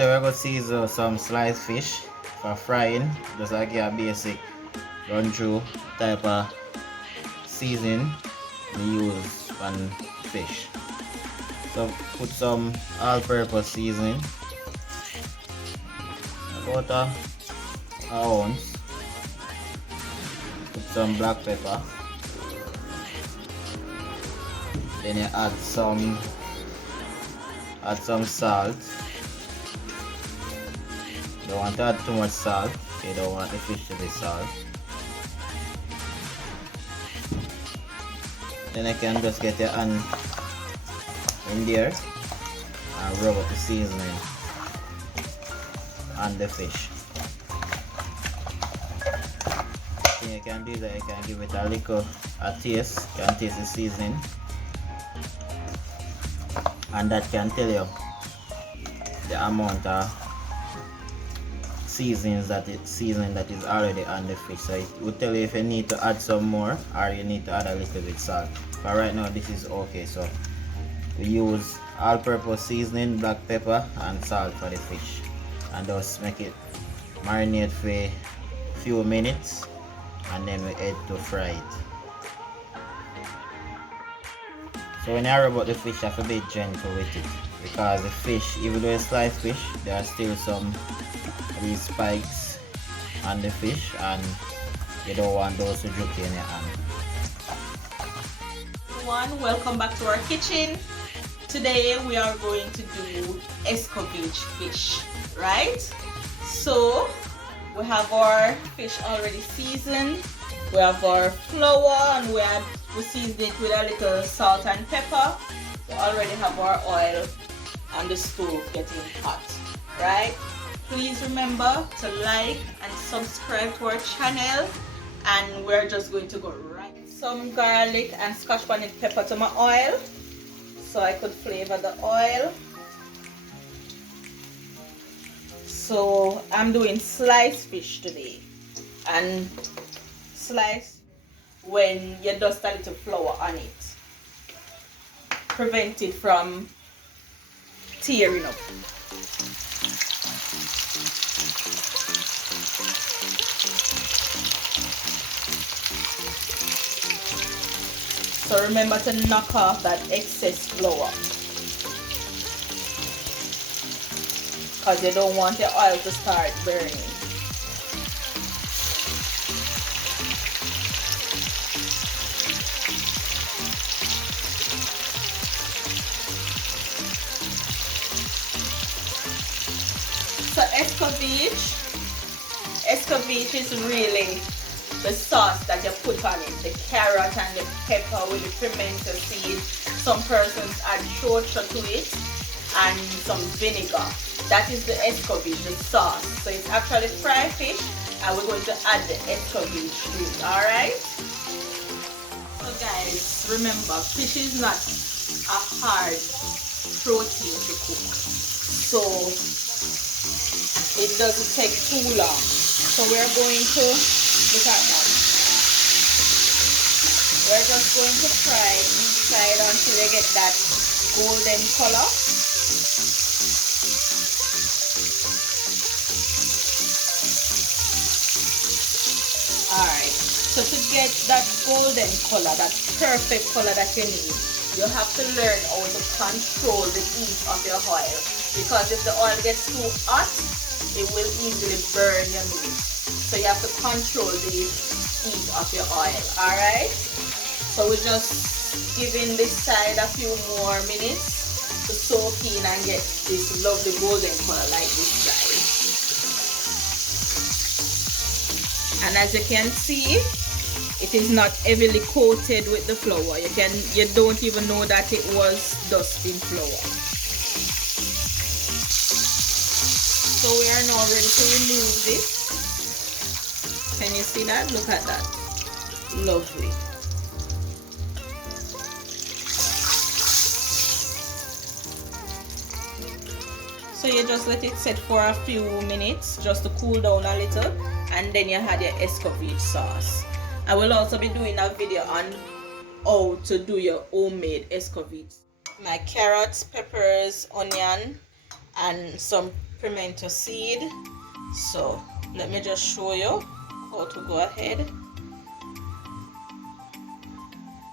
do, we're going to season some sliced fish for frying. Just like your basic run through type of seasoning we use on fish. So put some all-purpose seasoning, about an ounce. Put some black pepper. Then you add some salt. Don't want to add too much salt. You don't want the fish to be salt. Then I can just get your hand in there and rub up the seasoning on the fish. Then you can do that, you can give it a little taste, you can taste the seasoning, and that can tell you the amount of seasoning that is already on the fish. So it will tell you if you need to add some more or you need to add a little bit salt. But right now this is okay. So we use all-purpose seasoning, black pepper and salt for the fish, and just make it marinate for a few minutes, and then we head to fry it. So when you rub out the fish, you have to be gentle with it, because the fish, even though it's sliced fish, there are still some these spikes on the fish, and you don't want those to juke in your hand. Everyone, welcome back to our kitchen. Today we are going to do Escovitch fish, right? So we have our fish already seasoned. We have our flour, and we seasoned it with a little salt and pepper. We already have our oil on the stove getting hot, right? Please remember to like and subscribe to our channel, and we're just going to go right. Some garlic and scotch bonnet pepper to my oil, so I could flavor the oil. So I'm doing sliced fish today, and slice when you dust a little flour on it, prevent it from tearing up. So remember to knock off that excess flour, because you don't want your oil to start burning. So Escovitch is really the sauce that you put on it, the carrot and the pepper with the pimento seed. Some persons add shocha to it and some vinegar. That is the Escovitch, the sauce. So it's actually fried fish, and we're going to add the Escovitch to it, alright? So guys, remember, fish is not a hard protein to cook, so it doesn't take too long. So we're going to look at that. We're just going to fry inside until they get that golden color. Alright, so to get that golden color, that perfect color that you need, you have to learn how to control the heat of your oil, because if the oil gets too hot, it will easily burn your meat. So you have to control the heat of your oil, alright? So we're just giving this side a few more minutes to soak in and get this lovely golden color like this side. And as you can see, it is not heavily coated with the flour. You don't even know that it was dust in flour. So we are now ready to remove this. Can you see that? Look at that. Lovely. So you just let it set for a few minutes just to cool down a little, and then you add your Escovitch sauce. I will also be doing a video on how to do your homemade Escovitch. My carrots, peppers, onion, and some pimento seed. So let me just show you how to go ahead.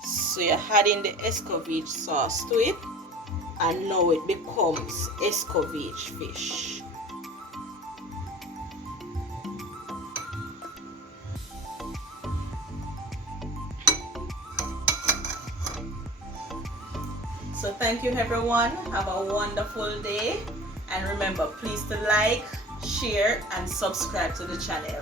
So you're adding the Escovitch sauce to it, and now it becomes Escovitch fish. So thank you everyone, have a wonderful day, and remember, please to like, share and subscribe to the channel.